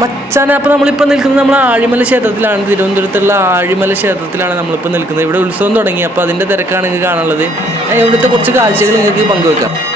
മച്ചാനെ അപ്പോൾ നമ്മളിപ്പോൾ നിൽക്കുന്നത് നമ്മൾ ആഴിമല ക്ഷേത്രത്തിലാണ്. തിരുവനന്തപുരത്തുള്ള ആഴിമല ക്ഷേത്രത്തിലാണ് നമ്മളിപ്പോൾ നിൽക്കുന്നത്. ഇവിടെ ഉത്സവം തുടങ്ങി. അപ്പോൾ അതിന്റെ തിരക്കാണ് നിങ്ങൾക്ക് കാണാനുള്ളത്. ഇവിടുത്തെ കുറച്ച് കാഴ്ചകൾ നിങ്ങൾക്ക് പങ്കുവെക്കാം.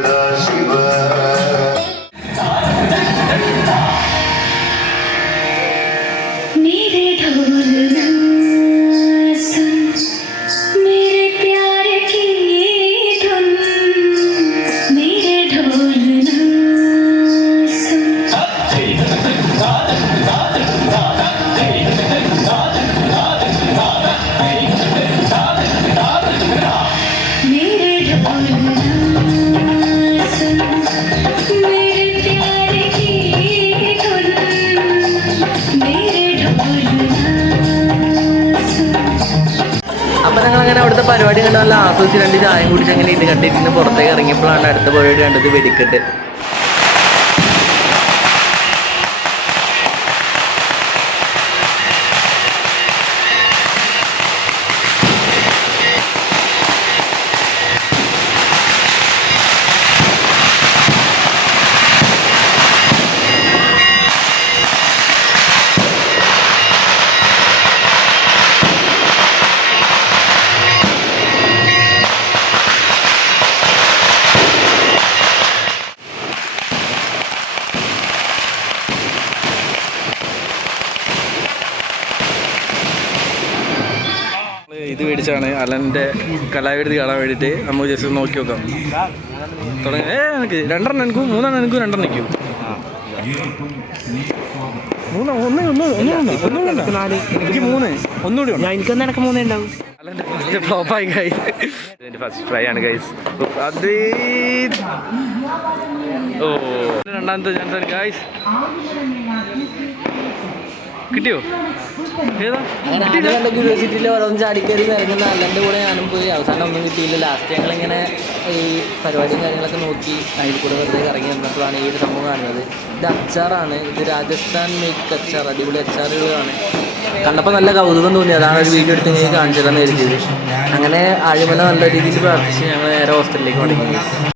Lord. അങ്ങനെ അവിടുത്തെ പരിപാടി കണ്ട് നല്ല ആസ്വദിച്ച് രണ്ട് ചായം കുടിച്ച് അങ്ങനെ ഇത് കണ്ടിരുന്ന് പുറത്തേക്ക് ഇറങ്ങിയപ്പോഴാണ് അടുത്ത പരിപാടി കണ്ടത് വെടിക്കെട്ട്. ഇത് മേടിച്ചാണ് അലന്റെ കലാവിരുതി കാണാൻ വേണ്ടിയിട്ട്. നമ്മൾ ജസ്റ്റ് നോക്കി നോക്കാം. തുടങ്ങി. ഏ എനിക്ക് രണ്ടെണ്ണം എനിക്കും മൂന്നെണ്ണം എനിക്കും രണ്ടെണ്ണം നിൽക്കും. മൂന്ന് ഒന്ന് ഒന്ന് ഒന്നുണ്ട് ഒന്നുണ്ട് എനിക്ക് മൂന്ന്. ഒന്നുകൂടി ഉണ്ട്. എനിക്കൊന്നും നടക്ക മൂന്നേ ഉണ്ടാവും. അലന്റെ ഫസ്റ്റ് ഫ്ലോപ്പായി ഗൈസ് ഇതിന്റെ ഫസ്റ്റ് ട്രൈ ആണ് ഗൈസ് അത് ഓ രണ്ടാമത്തെ ചാൻസ് ഗൈസ് കിട്ടിയോ? അങ്ങനെ ക്യൂരിയോസിറ്റിയിൽ ഓരോന്ന് ചാടിക്കയറി ഇറങ്ങുന്ന അല്ലന്റെ കൂടെ ഞാനും പോയി. അവസാനം ഒന്നും കിട്ടിയില്ല ലാസ്റ്റ് ഞങ്ങളിങ്ങനെ ഈ പരിപാടിയും കാര്യങ്ങളൊക്കെ നോക്കി അതിൽ കൂടെ വെറുതെ ഇറങ്ങി വന്നപ്പോഴാണ് ഈ ഒരു സംഭവം കാണുന്നത്. ഇത് അച്ചാറാണ്. ഇത് രാജസ്ഥാൻ മേക്ക് അച്ചാർ. അടിപൊളി അച്ചാറുകളാണ്. കണ്ടപ്പോൾ നല്ല കൗതുകം തോന്നി. അതാണ് ഒരു വീഡിയോ എടുത്ത് ഇങ്ങനെ കാണിച്ചു തരാൻ കരുതിയത് അങ്ങനെ ആഴമല നല്ല രീതിയിൽ പ്രാർത്ഥിച്ച് ഞങ്ങൾ നേരെ ഹോസ്റ്റലിലേക്ക് മടങ്ങി